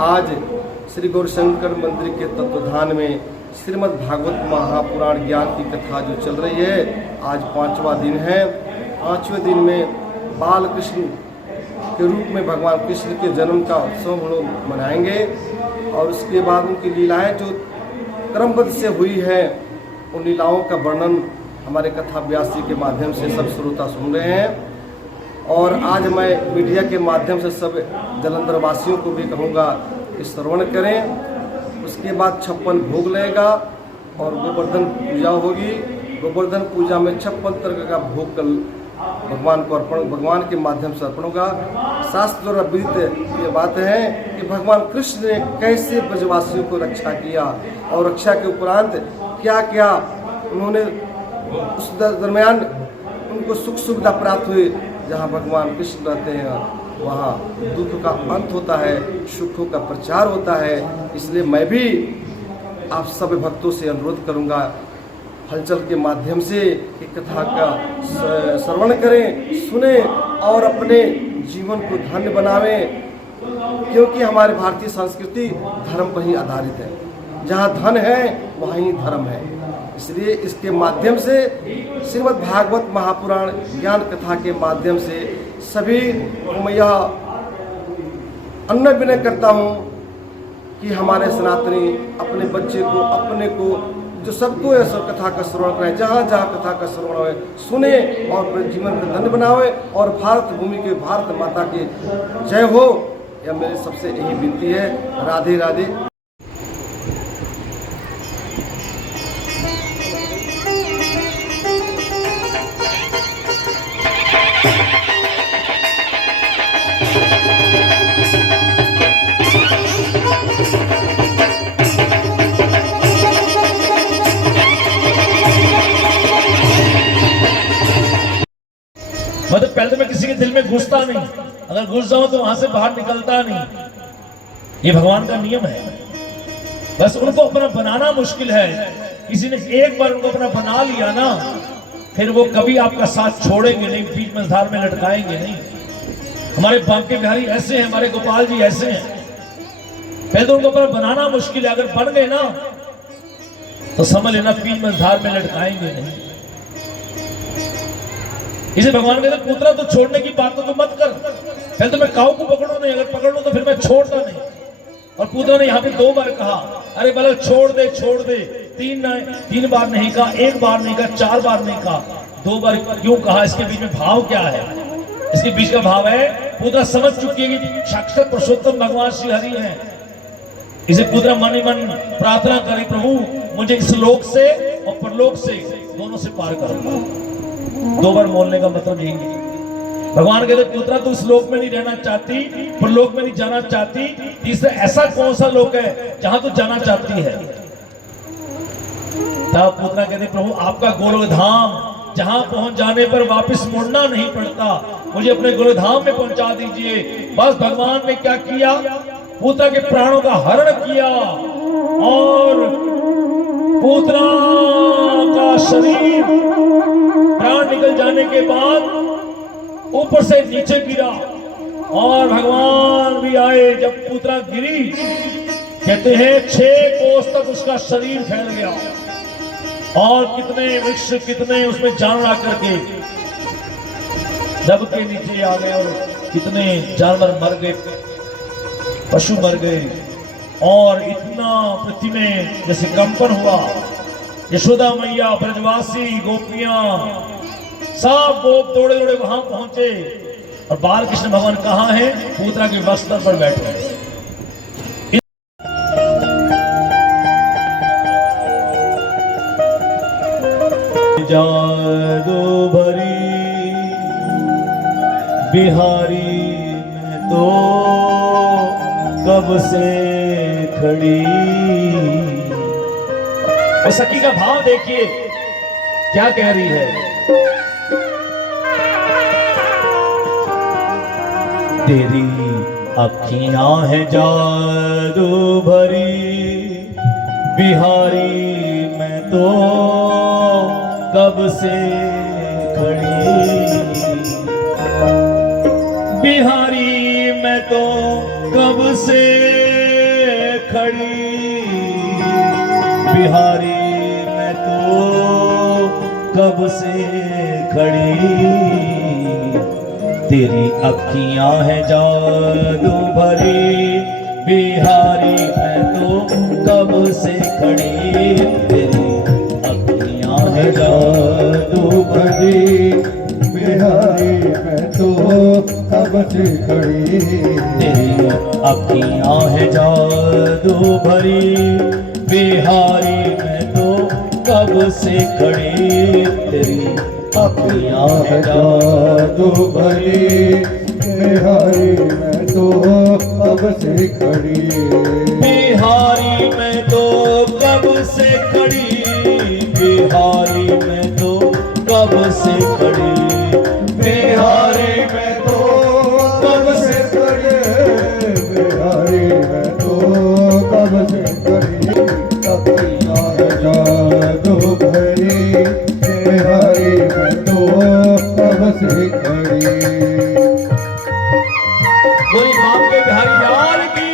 आज श्री गौरशंकर मंदिर के तत्वधान में श्रीमद् भागवत महापुराण ज्ञान की कथा जो चल रही है, आज 5वां दिन है। 5वें दिन में बाल कृष्ण के रूप में भगवान कृष्ण के जन्म का उत्सव हम लोग मनाएंगे और उसके बाद उनकी लीलाएं जो क्रमबद्ध से हुई है, उन लीलाओं का वर्णन हमारे कथा व्यासी के माध्यम से सब श्रोता सुन रहे हैं। और आज मैं मीडिया के माध्यम से सब जलंधर वासियों को भी कहूँगा कि श्रवण करें। उसके बाद 56 भोग लगेगा और गोवर्धन पूजा होगी। गोवर्धन पूजा में 56 तरह का भोग कल भगवान को अर्पण, भगवान के माध्यम से अर्पण होगा। शास्त्र द्वारा विदित ये बात है कि भगवान कृष्ण ने कैसे ब्रजवासियों को रक्षा किया और रक्षा के उपरांत क्या क्या उन्होंने उस दरमियान उनको सुख सुविधा प्राप्त हुई। जहाँ भगवान कृष्ण रहते हैं वहाँ दुख का अंत होता है, सुखों का प्रचार होता है। इसलिए मैं भी आप सब भक्तों से अनुरोध करूँगा हलचल के माध्यम से कि कथा का श्रवण करें, सुने और अपने जीवन को धन्य बनावें, क्योंकि हमारी भारतीय संस्कृति धर्म पर ही आधारित है। जहाँ धन है वहाँ ही धर्म है। इसलिए इसके माध्यम से श्रीमद् भागवत महापुराण ज्ञान कथा के माध्यम से सभी को मैं यह अन्य विनय करता हूँ कि हमारे सनातनी अपने बच्चे को, अपने को, जो सबको यह सब कथा का श्रवण कराएं। जहाँ जहाँ कथा का श्रवण हो सुने और अपने जीवन को धन्य बनावे और भारत भूमि के, भारत माता की जय हो। यह मेरी सबसे यही विनती है। राधे राधे। मतलब पहले तो मैं किसी के दिल में घुसता नहीं, अगर घुस जाऊं तो वहां से बाहर निकलता नहीं। ये भगवान का नियम है। बस उनको अपना बनाना मुश्किल है। किसी ने एक बार उनको अपना बना लिया ना, फिर वो कभी आपका साथ छोड़ेंगे नहीं, बीच मझधार में लटकाएंगे नहीं। हमारे बांके बिहारी ऐसे हैं, हमारे गोपाल जी ऐसे हैं। पहले तो उनको अपना बनाना मुश्किल है, अगर बन गए ना तो समझ लेना बीच मझधार में लटकाएंगे नहीं। इसे भगवान कहते पुत्रा तो छोड़ने की बात तो मत कर। पहले तो मैं काऊ को पकड़ू नहीं, अगर पकड़ लूं तो फिर मैं छोड़ता नहीं। और पुत्रा ने यहाँ पे 2 बार कहा, अरे भले छोड़ दे छोड़ दे। 3 बार नहीं कहा, 1 बार नहीं कहा, 4 बार नहीं कहा, 2 बार क्यों कहा? इसके बीच में भाव क्या है? इसके बीच का भाव है पुत्रा समझ चुकी है कि साक्षात पुरुषोत्तम भगवान श्री हरि हैं। इसे पुत्रा मन ही मन प्रार्थना करे, प्रभु मुझे इस लोक से और परलोक से दोनों से पार करो। 2 बार बोलने का मतलब यही है। भगवान कहते पुत्रा तू इस लोक में नहीं रहना चाहती, परलोक में नहीं जाना चाहती, तीसरा ऐसा कौन सा लोक है जहां तू जाना चाहती है? तब पुत्रा कहते प्रभु आपका गोलोकधाम, जहां पहुंच जाने पर वापस मुड़ना नहीं पड़ता, मुझे अपने गोलोकधाम में पहुंचा दीजिए। बस भगवान ने क्या किया? पुत्रा के प्राणों का हरण किया और पुत्रा का शरीर प्राण निकल जाने के बाद ऊपर से नीचे गिरा और भगवान भी आए। जब पुत्रा गिरी, कहते हैं 6 कोस तक उसका शरीर फैल गया और कितने वृक्ष, कितने उसमें जानवर आकर के दब के नीचे आ गए और कितने जानवर मर गए, पशु मर गए और इतना पृथ्वी में जैसे कंपन हुआ। यशोदा मैया, ब्रजवासी, गोपियां सब गोप दौड़े दौड़े वहां पहुंचे और बाल कृष्ण भगवान कहाँ हैं? पूतना के वस्त्र पर बैठे। जादू भरी बिहारी में तो कब से खड़ी। और सखी का भाव देखिए क्या कह रही है। तेरी अखियां है जादू भरी बिहारी, मैं तो कब से खड़ी बिहारी, मैं तो कब से खड़ी बिहारी, मैं तो कब से खड़ी। तेरी अखियां है जादू भरी बिहारी, मैं तो कब से खड़ी। तेरी अखियां है जादू भरी बिहारी, मैं तो कब से खड़ी। तेरी अखियां है जादू भरी बिहारी, मैं तो कब से खड़ी। तेरी अखियां है जादू भरी बिहारी, मैं तो कब से खड़ी। बिहारी, मैं तो कब से खड़ी बिहारी, मैं तो कब से खड़ी बिहारी, मैं तो कब से खड़ी। बिहारी, मैं तो कब से खड़ी। अखियां है जादू भरी बिहारी, मैं तो कब से खड़ी। कोई बाप के बिहारी लाल की।